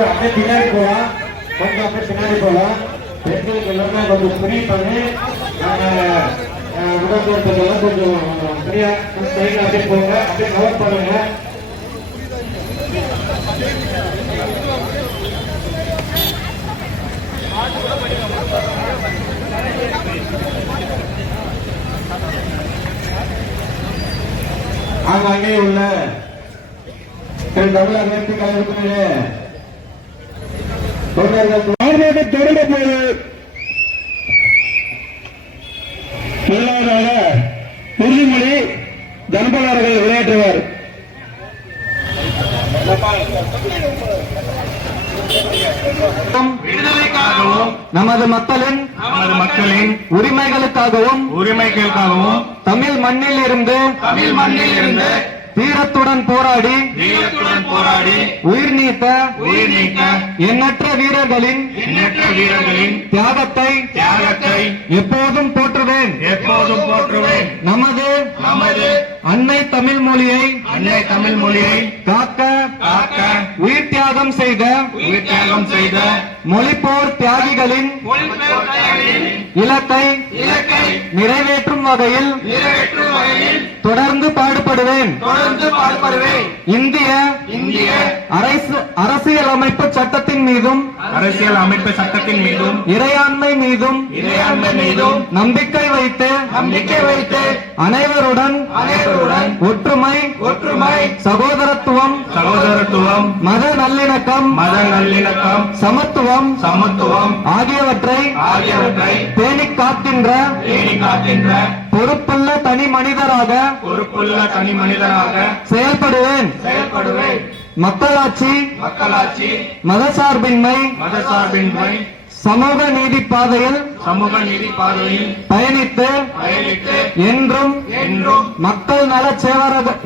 கொஞ்சம் அப்படியே பின்னாடி போகலாம் கொஞ்சம் அப்படியே பின்னாடி போகலாம் பெண்களுக்கு எல்லாமே கொஞ்சம் ஃப்ரீ பண்ணி நாங்கள் உடம்புறதுக்கெல்லாம் கொஞ்சம் ஃப்ரீயா சைடில் அப்படியே போங்க. அப்படியே கவர் பண்ணுங்க. ஆங்காங்கே உள்ள திரு தமிழக அமைப்பு கழகத்திலே போது முதலாவதாக உறுதிமொழி தனபாளர்கள் விளையாற்றுவார் விடுதலைக்காகவும் நமது மக்களின் நமது மக்களின் உரிமைகளுக்காகவும் உரிமைகளுக்காகவும் தமிழ் மண்ணில் இருந்து தமிழ் மண்ணில் இருந்து வீரத்துடன் போராடி வீரத்துடன் போராடி உயிர் நீத்த உயிர் நீக்க எண்ணற்ற வீரர்களின் எண்ணற்ற வீரர்களின் தியாகத்தை தியாகத்தை எப்போதும் போற்றுவேன். எப்போதும் போற்றுவேன். நமது நமது அன்னை தமிழ் மொழியை அன்னை தமிழ் மொழியை காக்க காக்க உயிர் தியாகம் செய்த உயிர் தியாகம் செய்த மொழிப்போர் தியாகிகளின் இலக்கை இலக்கை நிறைவேற்றும் வகையில் நிறைவேற்றும் வகையில் தொடர்ந்து பாடுபடுவேன். தொடர்ந்து பாடுபடுவேன். இந்திய இந்திய அரசு அரசியலமைப்பு சட்டத்தின் மீதும் அரசியல் அமைப்பு சட்டத்தின் மீதும் இறையாண்மை மீதும் இறையாண்மை மீதும் நம்பிக்கை வைத்து நம்பிக்கை வைத்து அனைவருடன் அனைவருடன் ஒற்றுமை ஒற்றுமை சகோதரத்துவம் சகோதரத்துவம். மத நல்லிணக்கம் மத நல்லிணக்கம். சமத்துவம் சமத்துவம். ஆகியவற்றை ஆகியவற்றை பேணிக் காக்கின்ற பேணி காக்கின்ற பொறுப்புள்ள தனி மனிதராக பொறுப்புள்ள தனி மனிதனாக செயல்படுவேன். செயல்படுவேன். மக்களாட்சி மக்களாட்சி. மதசார்பின்மை மதசார்பின்மை. சமூக நீதி பாதையில் சமூக நீதி பார்வையில் பயணித்து பயணித்து என்றும் என்றும் மக்கள் நல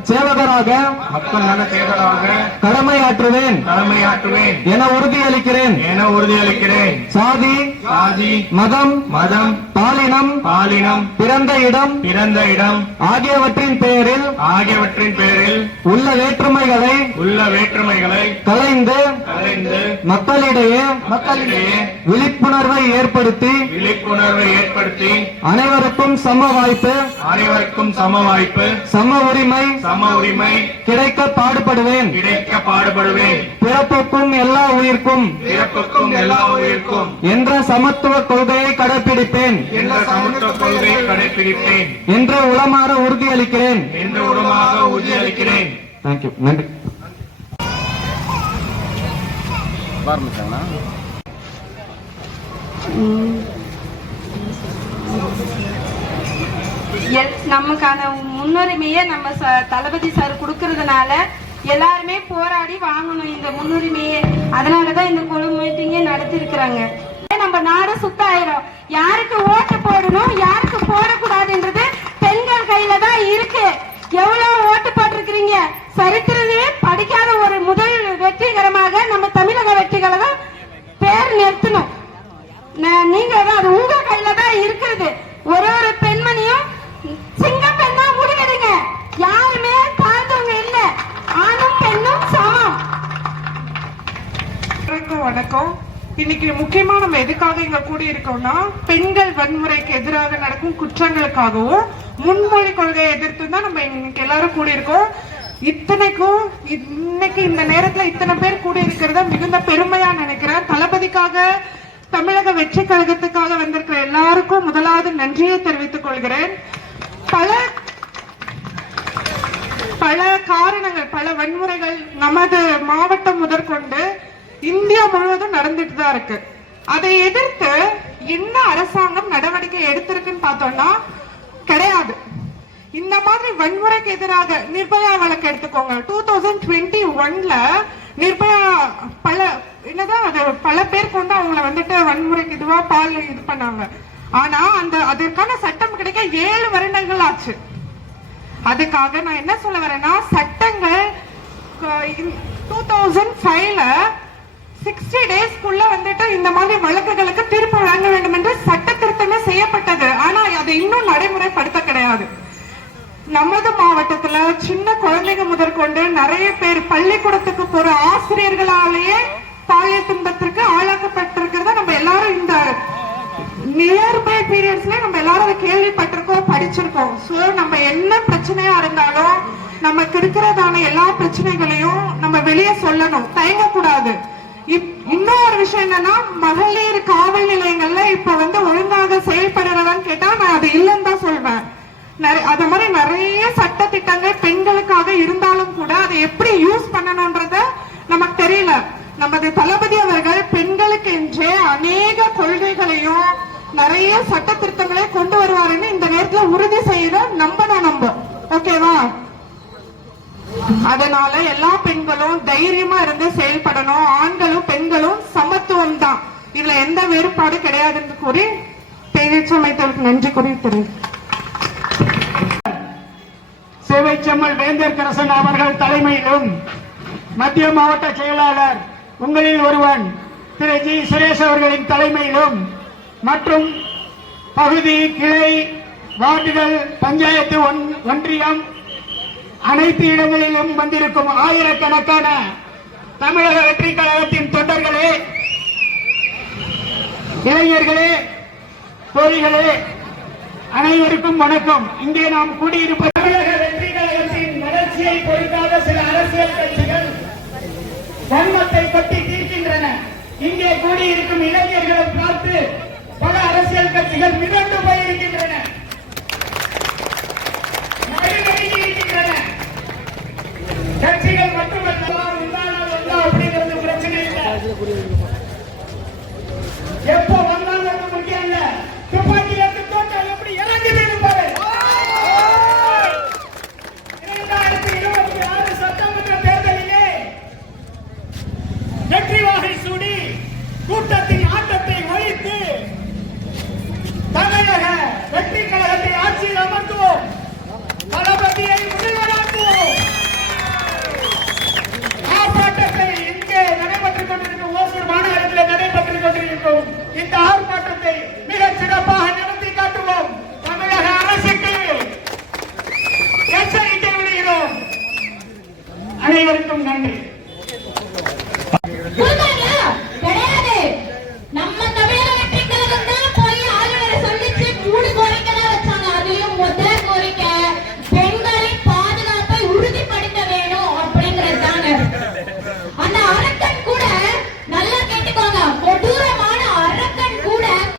சேவகராக மக்கள் நல சேவராக கடமையாற்றுவேன். கடமையாற்றுவேன். என உறுதியளிக்கிறேன். என உறுதியளிக்கிறேன். சாதி சாதி மதம் மதம் பாலினம் பாலினம் பிறந்த இடம் பிறந்த இடம் ஆகியவற்றின் பெயரில் ஆகியவற்றின் பேரில் உள்ள வேற்றுமைகளை உள்ள வேற்றுமைகளை கலைந்து கலைந்து மக்களிடையே மக்களிடையே விழிப்புணர்வை ஏற்படுத்தி விழிப்புணர்வை ஏற்படுத்தி அனைவருக்கும் சம வாய்ப்பு அனைவருக்கும் சம வாய்ப்பு சம உரிமை சம உரிமை கிடைக்க பாடுபடுவேன். கிடைக்க பாடுபடுவேன். பிறப்புக்கும் எல்லா உயிர்க்கும் பிறப்புக்கும் எல்லா உயிருக்கும் என்ற சமத்துவ கொள்கையை கடைபிடிப்பேன் என்ற சமத்துவ கொள்கையை கடைபிடிப்பேன் என்று உளமாற உறுதியளிக்கிறேன். என்று உடமாக உறுதியளிக்கிறேன். தேங்க்யூ நன்றி. எல்- நமக்கான முன்னுரிமையை நம்ம ச- தளபதி சார் கொடுக்கறதுனால எல்லாருமே போராடி வாங்கணும் இந்த முன்னுரிமையை. அதனாலதான் இந்த குழு மீட்டிங்கே நடத்திருக்கிறாங்க. நம்ம நாடு சுத்தாயிரும் யாருக்கு ஓட்டு போடணும் நம்ம எதுக்காக இங்க கூடி இருக்கோம்னா பெண்கள் வன்முறைக்கு எதிராக நடக்கும் குற்றங்களுக்காகவும் முன்மொழி கொள்கையை எதிர்த்து தான் நம்ம இன்னைக்கு எல்லாரும் கூடி இருக்கோம் இத்தனைக்கும் இன்னைக்கு இந்த நேரத்துல இத்தனை பேர் கூடி இருக்கிறத மிகுந்த பெருமையா நினைக்கிறேன். தளபதிக்காக தமிழக வெற்றி கழகத்துக்காக வந்திருக்கிற எல்லாருக்கும் முதலாவது நன்றியை தெரிவித்துக் கொள்கிறேன். பல பல காரணங்கள் பல வன்முறைகள் நமது மாவட்டம் முதற்கொண்டு இந்தியா முழுவதும் நடந்துட்டு தான் இருக்கு. அதை எதிர்த்து என்ன அரசாங்கம் நடவடிக்கை எடுத்திருக்குன்னு பார்த்தோம்னா கிடையாது. இந்த மாதிரி வன்முறைக்கு எதிராக நிர்பயா வழக்கு எடுத்துக்கோங்க. டூ தௌசண்ட் டுவெண்ட்டி ஒன்ல நிர்பயா பல என்னதான் அது பல பேருக்கு வந்து அவங்கள வந்துட்டு வன்முறைக்கு இதுவா பால் இது பண்ணாங்க. ஆனா அந்த அதற்கான சட்டம் கிடைக்க ஏழு வருடங்கள் ஆச்சு. அதுக்காக நான் என்ன சொல்ல வரேன்னா சட்டங்கள் டூ தௌசண்ட் ஃபைவ்ல சிக்ஸ்டி டேஸ்க்குள்ள வந்துட்டு இந்த மாதிரி வழக்குகளுக்கு தீர்ப்பு வழங்க வேண்டும் என்று சட்ட திருத்தமே செய்யப்பட்டது. ஆனா அதை இன்னும் நடைமுறைப்படுத்த கிடையாது. நமது மாவட்டத்துல சின்ன குழந்தைங்க முதற்கொண்டு நிறைய பேர் பள்ளிக்கூடத்துக்கு போற ஆசிரியர்களாலேயே பாலியல் துன்பத்திற்கு ஆளாக்கப்பட்டிருக்கிறத நம்ம எல்லாரும் இந்த நியர்பை பீரியட்ஸ்ல நம்ம எல்லாரும் அதை கேள்விப்பட்டிருக்கோம் படிச்சிருக்கோம். சோ நம்ம என்ன பிரச்சனையா இருந்தாலும் நமக்கு இருக்கிறதான எல்லா பிரச்சனைகளையும் நம்ம வெளியே சொல்லணும். தயங்க கூடாது இன்னொரு விஷயம் என்னன்னா மகளிர் காவல் நிலையங்கள்ல இப்ப வந்து ஒழுங்காக செயல்படுறதான்னு கேட்டா நான் அது இல்லைன்னு தான் சொல்வேன். நிறைய- அது மாதிரி நிறைய சட்ட திட்டங்கள் பெண்களுக்காக இருந்தாலும் கூட அதை எப்படி யூஸ் பண்ணணும்ன்றத நமக்கு தெரியல. நமது தளபதி அவர்கள் பெண்களுக்கு என்று அநேக கொள்கைகளையும் நிறைய சட்ட திருத்தங்களையும் கொண்டு வருவாருன்னு இந்த நேரத்துல உறுதி செய்த நம்பணும் நம்ப ஓகேவா அதனால எல்லா பெண்களும் தைரியமா இருந்து செயல்படணும். ஆண்களும் பெண்களும் சமத்துவம் தான். இதுல எந்த வேறுபாடு கிடையாதுன்னு கூறி பேச்சமைத்தலுக்கு நன்றி கூறி தெரிவிக்கிறேன் சேவை செம்மல் வேந்தர்கரசன் அவர்கள் தலைமையிலும் மத்திய மாவட்ட செயலாளர் உங்களில் ஒருவன் திரு ஜி சுரேஷ் அவர்களின் தலைமையிலும் மற்றும் பகுதி கிளை வார்டுகள் பஞ்சாயத்து ஒன்றியம் அனைத்து இடங்களிலும் வந்திருக்கும் ஆயிரக்கணக்கான தமிழக வெற்றி கழகத்தின் தொண்டர்களே இளைஞர்களே தோழிகளே அனைவருக்கும் வணக்கம். இங்கே நாம் கூடியிருப்ப தமிழக வெற்றி கழகத்தின் வளர்ச்சியை பொறுக்காத சில அரசியல் கட்சிகள் தர்மத்தை கொட்டி தீர்க்கின்றன. இங்கே கூடியிருக்கும் இளைஞர்களை பார்த்து பல அரசியல் கட்சிகள் மிதந்து போயிருக்கின்றன.